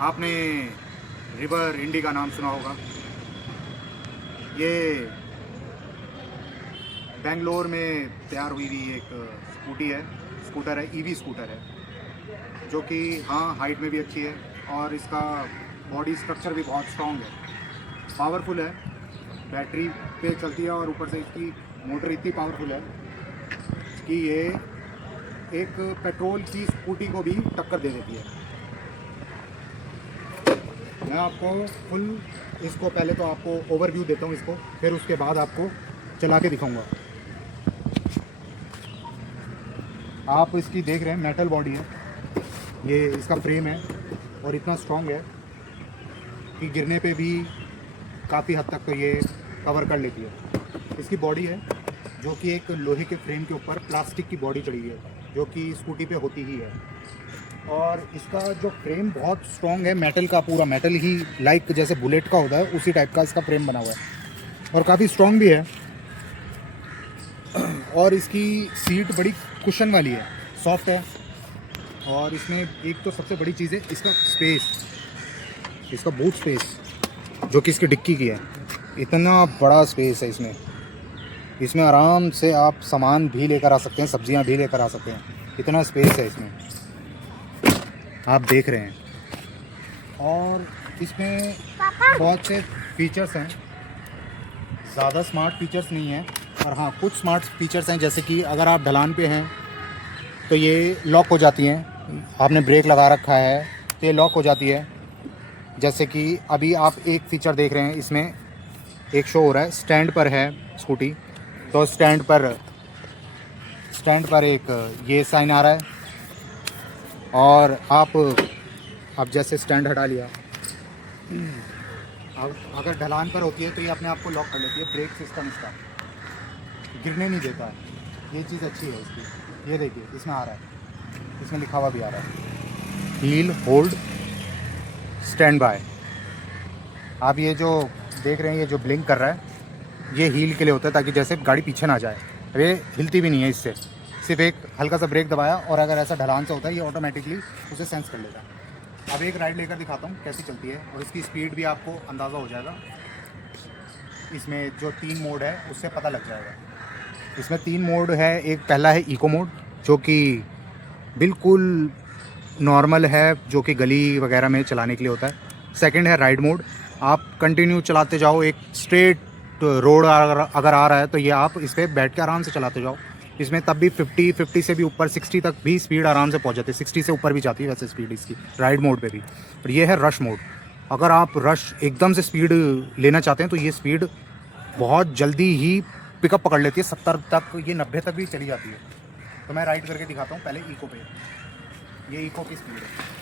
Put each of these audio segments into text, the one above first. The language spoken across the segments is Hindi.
आपने रिवर इंडी का नाम सुना होगा। ये बेंगलोर में तैयार हुई हुई एक स्कूटर है, ईवी स्कूटर है, जो कि हाँ हाइट में भी अच्छी है और इसका बॉडी स्ट्रक्चर भी बहुत स्ट्रॉन्ग है, पावरफुल है, बैटरी पे चलती है और ऊपर से इसकी मोटर इतनी पावरफुल है कि ये एक पेट्रोल की स्कूटी को भी टक्कर दे देती है। मैं आपको फुल इसको पहले तो आपको ओवरव्यू देता हूँ इसको, फिर उसके बाद आपको चला के दिखाऊंगा। आप इसकी देख रहे हैं मेटल बॉडी है, ये इसका फ्रेम है और इतना स्ट्रॉन्ग है कि गिरने पे भी काफ़ी हद तक तो ये कवर कर लेती है। इसकी बॉडी है जो कि एक लोहे के फ्रेम के ऊपर प्लास्टिक की बॉडी चढ़ी हुई है, जो कि स्कूटी पे होती ही है। और इसका जो फ्रेम बहुत स्ट्रॉन्ग है, मेटल का, पूरा मेटल ही, लाइक जैसे बुलेट का होता है उसी टाइप का इसका फ्रेम बना हुआ है और काफ़ी स्ट्रॉन्ग भी है। और इसकी सीट बड़ी कुशन वाली है, सॉफ्ट है। और इसमें एक तो सबसे बड़ी चीज़ है इसका स्पेस, इसका बूट स्पेस जो कि इसकी डिक्की की है। इतना बड़ा स्पेस है इसमें, इसमें आराम से आप सामान भी लेकर आ सकते हैं, सब्जियां भी लेकर आ सकते हैं, इतना स्पेस है इसमें, आप देख रहे हैं। और इसमें बहुत से फीचर्स हैं, ज़्यादा स्मार्ट फीचर्स नहीं हैं, और हाँ कुछ स्मार्ट फीचर्स हैं, जैसे कि अगर आप ढलान पे हैं तो ये लॉक हो जाती हैं, आपने ब्रेक लगा रखा है तो ये लॉक हो जाती है। जैसे कि अभी आप एक फ़ीचर देख रहे हैं, इसमें एक शो हो रहा है, स्टैंड पर है स्कूटी, तो स्टैंड पर एक ये साइन आ रहा है। और आप जैसे स्टैंड हटा लिया, अब अगर ढलान पर होती है तो ये अपने आप को लॉक कर लेती है। ब्रेक सिस्टम इसका गिरने नहीं देता है, ये चीज़ अच्छी है इसकी। ये देखिए इसमें आ रहा है, इसमें लिखा हुआ भी आ रहा है, व्हील होल्ड स्टैंड बाय। आप ये जो देख रहे हैं, ये जो ब्लिंक कर रहा है, ये हील के लिए होता है ताकि जैसे गाड़ी पीछे ना जाए। अब ये हिलती भी नहीं है इससे, सिर्फ एक हल्का सा ब्रेक दबाया और अगर ऐसा ढलान से होता है ये ऑटोमेटिकली उसे सेंस कर लेता है। अब एक राइड लेकर दिखाता हूँ कैसी चलती है और इसकी स्पीड भी आपको अंदाज़ा हो जाएगा। इसमें जो 3 मोड है उससे पता लग जाएगा। इसमें 3 मोड है, एक पहला है इको मोड जो कि बिल्कुल नॉर्मल है, जो कि गली वगैरह में चलाने के लिए होता है। सेकंड है राइड मोड, आप कंटिन्यू चलाते जाओ, एक स्ट्रेट रोड अगर आ रहा है तो ये आप इस पर बैठ के आराम से चलाते जाओ। इसमें तब भी 50 से भी ऊपर 60 तक भी स्पीड आराम से पहुंच जाती है, 60 से ऊपर भी जाती है वैसे स्पीड इसकी राइड मोड पे भी। और ये है रश मोड, अगर आप रश एकदम से स्पीड लेना चाहते हैं तो ये स्पीड बहुत जल्दी ही पिकअप पकड़ लेती है, 70 तक, ये 90 तक भी चली जाती है। तो मैं राइड करके दिखाता हूँ पहले इको पे। ये इको की स्पीड है,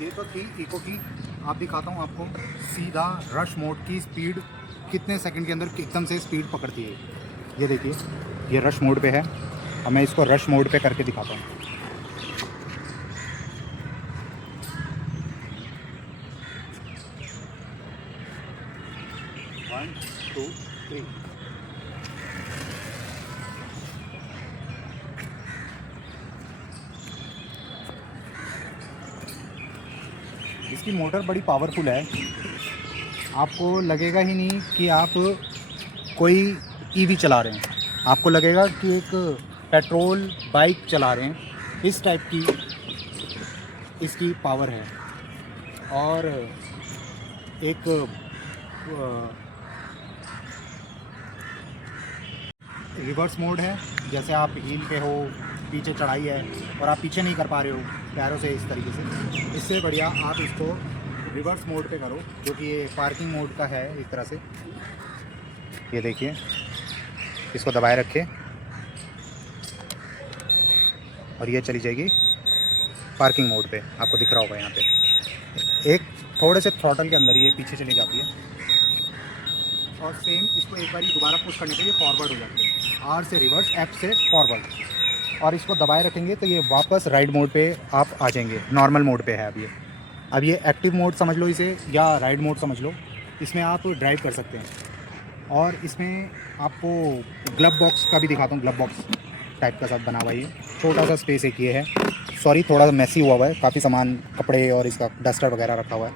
ये तो थी इको की। आप दिखाता हूँ आपको सीधा रश मोड की स्पीड कितने सेकंड के अंदर एकदम से स्पीड पकड़ती है। ये देखिए ये रश मोड पे है, और मैं इसको रश मोड पे करके दिखाता हूँ। 1 2 3। इसकी मोटर बड़ी पावरफुल है, आपको लगेगा ही नहीं कि आप कोई ईवी चला रहे हैं, आपको लगेगा कि एक पेट्रोल बाइक चला रहे हैं, इस टाइप की इसकी पावर है। और एक रिवर्स मोड है, जैसे आप हील पे हो, पीछे चढ़ाई है और आप पीछे नहीं कर पा रहे हो पैरों से इस तरीके से, इससे बढ़िया आप इसको रिवर्स मोड पे करो, जो कि ये पार्किंग मोड का है एक तरह से। ये देखिए इसको दबाए रखे और ये चली जाएगी पार्किंग मोड पे, आपको दिख रहा होगा यहाँ पे। एक थोड़े से थ्रॉटल के अंदर ये पीछे चली जाती है और सेम इसको एक बार दोबारा पुश करने के लिए फॉरवर्ड हो जाती है, आर से रिवर्स, एफ से फॉरवर्ड। और इसको दबाए रखेंगे तो ये वापस राइड मोड पे आप आ जाएंगे, नॉर्मल मोड पे है अब ये। अब ये एक्टिव मोड समझ लो इसे या राइड मोड समझ लो, इसमें आप ड्राइव कर सकते हैं। और इसमें आपको ग्लव बॉक्स का भी दिखाता हूँ, ग्लव बॉक्स टाइप का सब बना हुआ है, ये छोटा सा स्पेस एक ये है। सॉरी थोड़ा सा मैसी हुआ है, काफ़ी सामान कपड़े और इसका डस्टर वगैरह रखा हुआ है,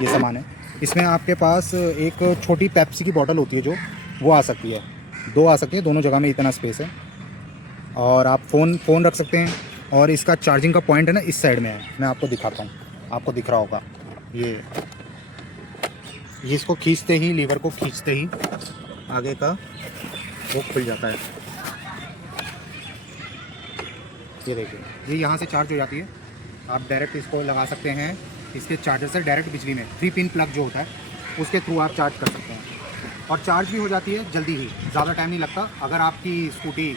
ये सामान है। इसमें आपके पास एक छोटी पेप्सी की बोतल होती है जो वो आ सकती है, 2 आ सकती है, दोनों जगह में इतना स्पेस है। और आप फ़ोन रख सकते हैं। और इसका चार्जिंग का पॉइंट है ना इस साइड में है, मैं आपको दिखाता हूँ, आपको दिख रहा होगा ये इसको खींचते ही, लीवर को खींचते ही आगे का वो खुल जाता है। ये देखिए, ये यहाँ से चार्ज हो जाती है। आप डायरेक्ट इसको लगा सकते हैं, इसके चार्जर से डायरेक्ट बिजली में 3 पिन प्लग जो होता है उसके थ्रू आप चार्ज कर सकते हैं। और चार्ज भी हो जाती है जल्दी ही, ज़्यादा टाइम नहीं लगता। अगर आपकी स्कूटी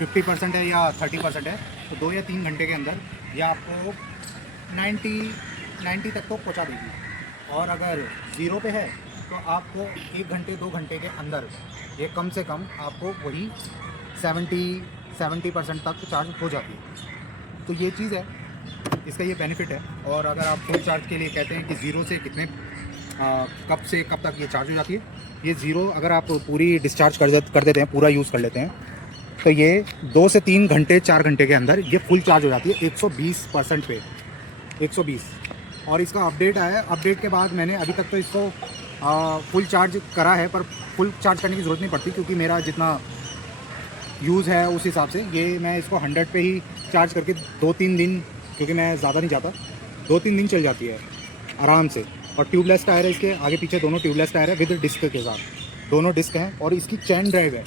50% है या 30% है तो 2 या 3 घंटे के अंदर ये आपको 90 तक तो पहुंचा देगी। और अगर 0 पे है तो आपको 1 घंटे 2 घंटे के अंदर ये कम से कम आपको वही 70% तक चार्ज हो जाती है। तो ये चीज़ है, इसका ये बेनिफिट है। और अगर आप फुल चार्ज के लिए कहते हैं कि 0 से कितने कब से कब तक ये चार्ज हो जाती है, ये 0 अगर आप पूरी डिस्चार्ज कर देते हैं, पूरा यूज़ कर लेते हैं, तो ये 2 से 3 घंटे 4 घंटे के अंदर ये फुल चार्ज हो जाती है 120% पे, 120। और इसका अपडेट आया है, अपडेट के बाद मैंने अभी तक तो इसको फुल चार्ज करा है, पर फुल चार्ज करने की ज़रूरत नहीं पड़ती क्योंकि मेरा जितना यूज़ है उस हिसाब से ये मैं इसको 100 पे ही चार्ज करके 2-3 दिन, क्योंकि मैं ज़्यादा नहीं जाता, 2-3 दिन चल जाती है आराम से। और ट्यूबलेस टायर है, इसके आगे पीछे दोनों ट्यूबलेस टायर है विद डिस्क के साथ, दोनों डिस्क हैं। और इसकी चैन ड्राइव है,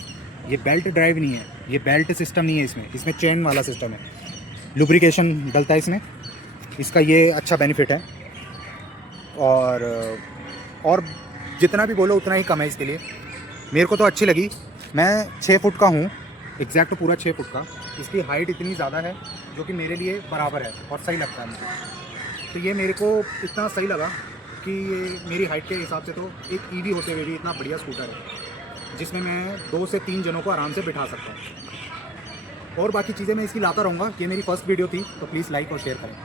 ये बेल्ट ड्राइव नहीं है, ये बेल्ट सिस्टम नहीं है, इसमें चैन वाला सिस्टम है, लुब्रिकेशन डलता है इसमें, इसका ये अच्छा बेनिफिट है। और जितना भी बोलो उतना ही कम है इसके लिए। मेरे को तो अच्छी लगी, मैं 6 फुट का हूँ, एग्जैक्ट पूरा 6 फुट का। इसकी हाइट इतनी ज़्यादा है जो कि मेरे लिए बराबर है और सही लगता है मुझे। तो ये मेरे को इतना सही लगा कि ये मेरी हाइट के हिसाब से तो एक ईवी होते हुए भी इतना बढ़िया स्कूटर है जिसमें मैं 2 से 3 जनों को आराम से बिठा सकता हूँ। और बाकी चीज़ें मैं इसकी लाता रहूँगा। ये मेरी फर्स्ट वीडियो थी, तो प्लीज़ लाइक और शेयर करें।